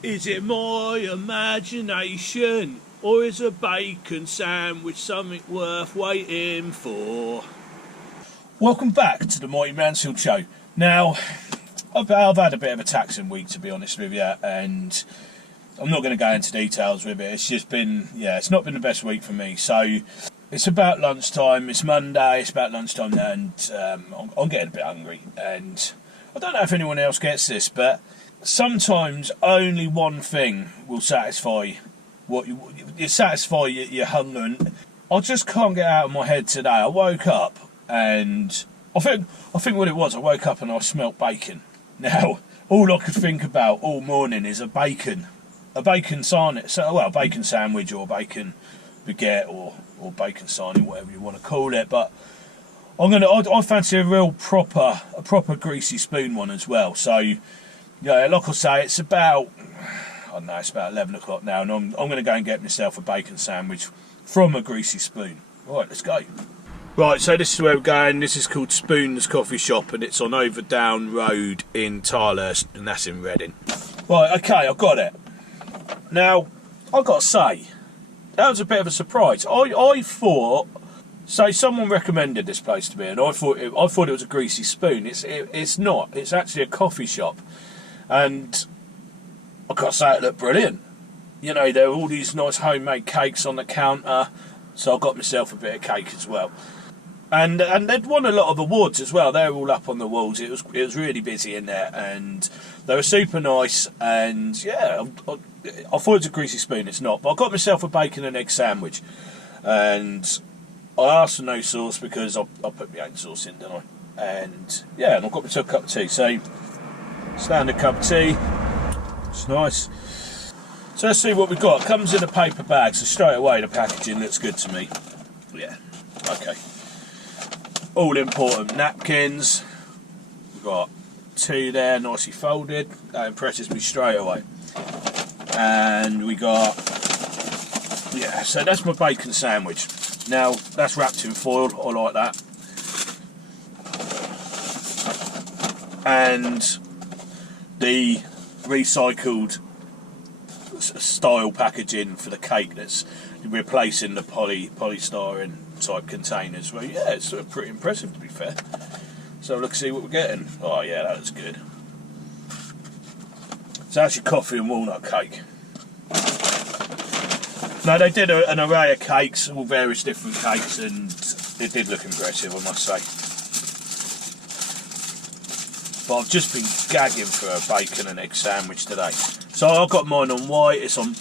Is it my imagination, or is a bacon sandwich something worth waiting for? Welcome back to the Mighty Mansfield Show. Now, I've had a bit of a taxing week, to be honest with you, and I'm not going to go into details with it. It's just been, it's not been the best week for me. So it's about lunchtime. It's Monday. It's about lunchtime now, and I'm getting a bit hungry. And I don't know if anyone else gets this, but sometimes only one thing will satisfy your hunger. And I just can't get out of my head today. I woke up and I think what it was, I woke up and I smelt bacon. Now, all I could think about all morning is a bacon sandwich or bacon baguette or bacon sarnie, whatever you want to call it. But I fancy a real proper greasy spoon one as well. So yeah, like I say, it's about 11 o'clock now, and I'm going to go and get myself a bacon sandwich from a greasy spoon. Right, let's go. Right, so this is where we're going. This is called Spoon's Coffee Shop, and it's on Overdown Road in Tilehurst, and that's in Reading. Right, okay, I've got it. Now, I've got to say, that was a bit of a surprise. I thought, someone recommended this place to me, and I thought it was a greasy spoon. It's not. It's actually a coffee shop, and I've got to say, it looked brilliant. You know, there are all these nice homemade cakes on the counter, so I got myself a bit of cake as well. And they'd won a lot of awards as well. They're all up on the walls. It was really busy in there, and they were super nice. And yeah, I thought it was a greasy spoon. It's not. But I got myself a bacon and egg sandwich, and I asked for no sauce because I put my own sauce in, didn't I? And yeah, and I got myself a cup of tea. So standard cup of tea. It's nice. So let's see what we've got. It comes in a paper bag, so straight away the packaging looks good to me. Yeah, okay. All important napkins. We've got 2 there, nicely folded. That impresses me straight away. And we got, so that's my bacon sandwich. Now, that's wrapped in foil. I like that. And the recycled style packaging for the cake that's replacing the polystyrene type containers. Well, yeah, it's pretty impressive, to be fair. So let's see what we're getting. Oh yeah, that looks good. It's actually coffee and walnut cake. Now, they did an array of cakes, all various different cakes, and it did look impressive, I must say. But I've just been gagging for a bacon and egg sandwich today. So I've got mine on white. It's on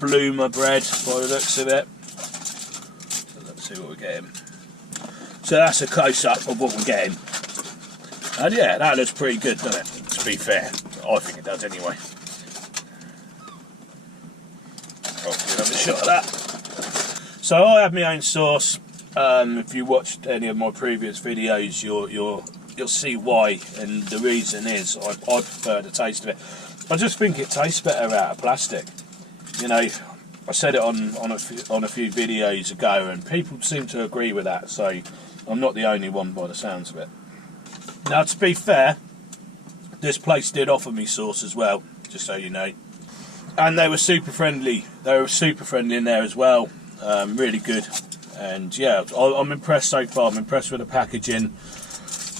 bloomer bread by the looks of it. So let's see what we're getting. So that's a close-up of what we're getting. And yeah, that looks pretty good, doesn't it? To be fair, I think it does anyway. I'll have a shot of that. So I have my own sauce. If you watched any of my previous videos, you'll see why, and the reason is I prefer the taste of it. I just think it tastes better out of plastic. You know, I said it on a few videos ago, and people seem to agree with that, so I'm not the only one by the sounds of it. Now, to be fair, this place did offer me sauce as well, just so you know. And they were super friendly. They were super friendly in there as well. Really good. And yeah, I'm impressed so far. I'm impressed with the packaging.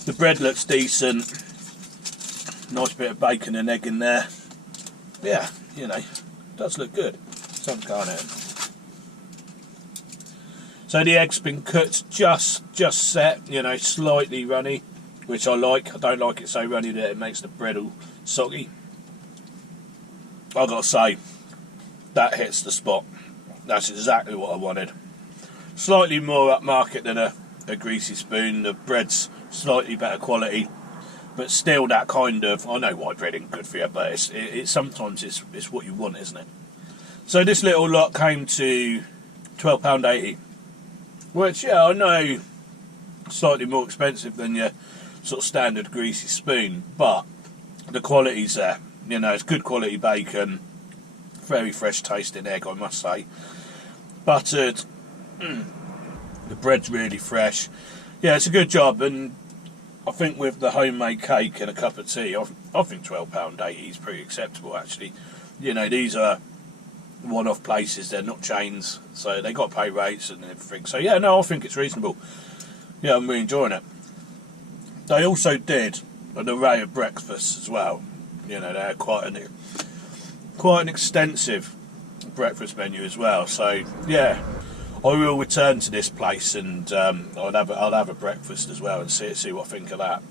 The bread looks decent. Nice bit of bacon and egg in there. Yeah, you know, does look good. Something going on. So the egg's been cooked just set, you know, slightly runny, which I like. I don't like it so runny that it makes the bread all soggy. I've got to say, that hits the spot. That's exactly what I wanted. Slightly more upmarket than a greasy spoon. The bread's slightly better quality, but still that kind of, I know white bread isn't good for you, but it's sometimes it's what you want, isn't it? So this little lot came to £12.80, which, yeah, I know slightly more expensive than your sort of standard greasy spoon, but the quality's there. You know, it's good quality bacon, very fresh tasting egg, I must say. Buttered, the bread's really fresh. Yeah, it's a good job, and I think with the homemade cake and a cup of tea, I think £12.80 is pretty acceptable, actually. You know, these are one-off places, they're not chains, so they got to pay rates and everything. So yeah, no, I think it's reasonable. Yeah, I'm really enjoying it. They also did an array of breakfasts as well. You know, they had quite an extensive breakfast menu as well. So yeah, I will return to this place, and I'll have a breakfast as well and see what I think of that.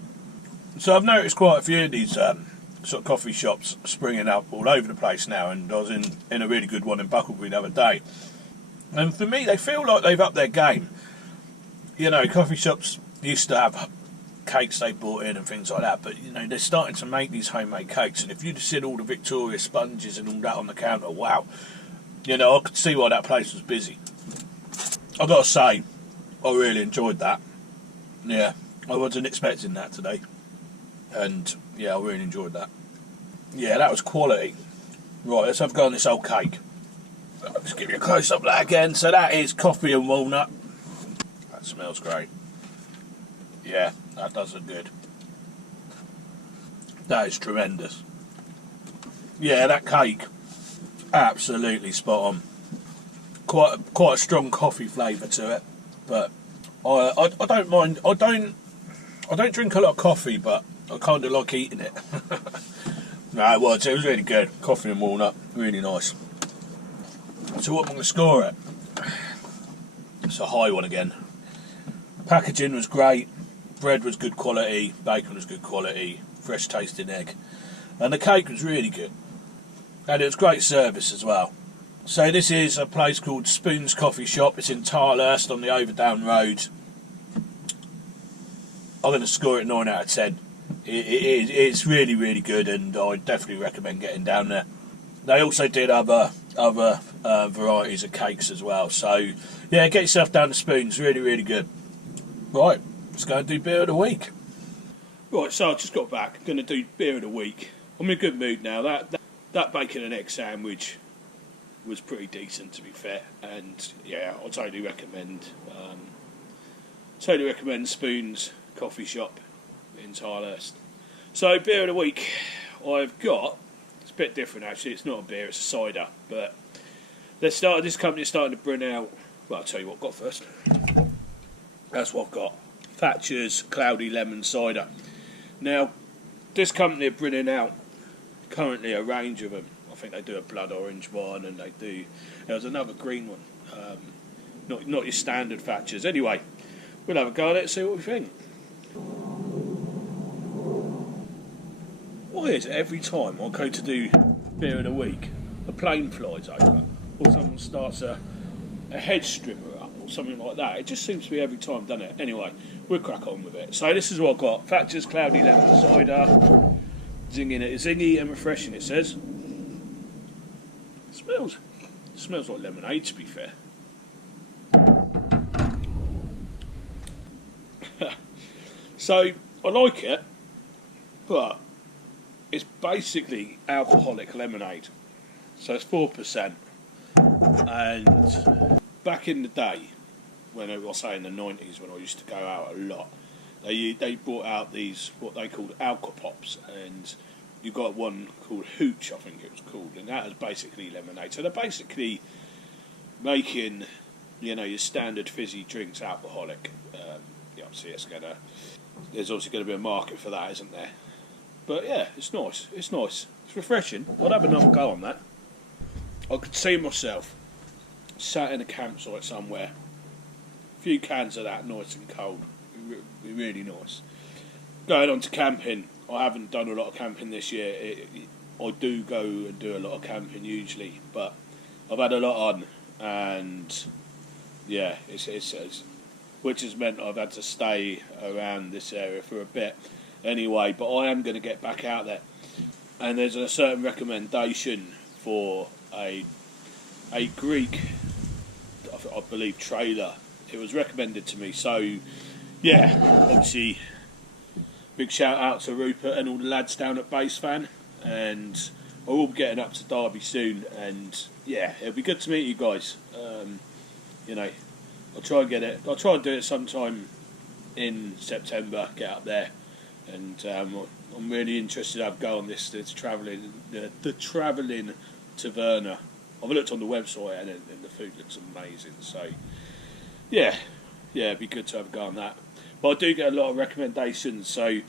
So I've noticed quite a few of these sort of coffee shops springing up all over the place now, and I was in a really good one in Buckleby the other day. And for me, they feel like they've upped their game. You know, coffee shops used to have cakes they brought in and things like that, but you know, they're starting to make these homemade cakes, and if you'd seen all the Victoria sponges and all that on the counter, wow, you know, I could see why that place was busy. I've got to say, I really enjoyed that. Yeah, I wasn't expecting that today, and yeah, I really enjoyed that. Yeah, that was quality. Right, let's have a go on this old cake. Let's give you a close up of that again. So that is coffee and walnut. That smells great. Yeah, that does look good. That is tremendous. Yeah, that cake, absolutely spot on. Quite a strong coffee flavour to it, but I don't mind. I don't drink a lot of coffee, but I kind of like eating it. No, it was really good. Coffee and walnut, really nice. So what am I going to score it? It's a high one again. Packaging was great. Bread was good quality, bacon was good quality, fresh tasting egg, and the cake was really good, and it was great service as well. So this is a place called Spoon's Coffee Shop. It's in Tilehurst on the Overdown Road. I'm going to score it 9 out of 10. It's really, really good, and I definitely recommend getting down there. They also did other varieties of cakes as well, so yeah, get yourself down to Spoon's, really, really good. Right, let's go and do beer of the week. Right, so I just got back. I'm going to do beer of the week. I'm in a good mood now. That bacon and egg sandwich was pretty decent, to be fair, and yeah, I totally recommend Spoon's Coffee Shop in Tilehurst. So beer of the week, I've got, it's a bit different actually. It's not a beer, it's a cider. But let's start. This company is starting to bring out. Well, I'll tell you what I've got first. That's what I've got. Thatcher's Cloudy Lemon Cider. Now, this company are bringing out currently a range of them. I think they do a blood orange one, and there's another green one. Not your standard Thatcher's. Anyway, we'll have a go at it and see what we think. Why is it every time I go to do beer of the week, a plane flies over, or someone starts a hedge strimmer up, or something like that? It just seems to be every time, doesn't it? Anyway, we'll crack on with it. So this is what I've got. Thatcher's Cloudy Lemon Cider. Zingy and refreshing, it says. It smells like lemonade, to be fair. So, I like it, but it's basically alcoholic lemonade. So it's 4%. And back in the day, when I was in the 90s, when I used to go out a lot, they brought out these, what they called Alcopops, and you got one called Hooch, I think it was called, and that is basically lemonade. So they're basically making, you know, your standard fizzy drinks alcoholic. Obviously there's obviously going to be a market for that, isn't there? But yeah, it's nice. It's refreshing. I'd have another go on that. I could see myself sat in a campsite somewhere, a few cans of that, nice and cold. Be really nice. Going on to camping, I haven't done a lot of camping this year. I do go and do a lot of camping usually, but I've had a lot on, and yeah, it's which has meant I've had to stay around this area for a bit anyway, but I am going to get back out there. And there's a certain recommendation for a Greek, I believe, trailer. It was recommended to me, so yeah, obviously big shout out to Rupert and all the lads down at Base Fan, and I will be getting up to Derby soon, and yeah, it'll be good to meet you guys. You know, I'll try and do it sometime in September, get up there, and I'm really interested to have a go on this. The travelling taverna. I've looked on the website and the food looks amazing. So yeah, it'd be good to have a go on that. But I do get a lot of recommendations, so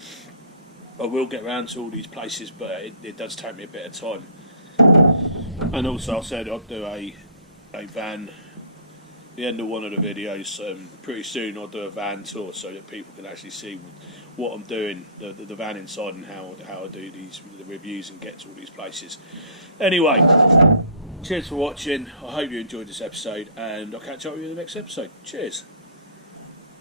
I will get round to all these places, but it does take me a bit of time. And also I said I'd do a van, the end of one of the videos, pretty soon I'll do a van tour so that people can actually see what I'm doing, the van inside, and how I do the reviews and get to all these places. Anyway, cheers for watching. I hope you enjoyed this episode, and I'll catch up with you in the next episode. Cheers.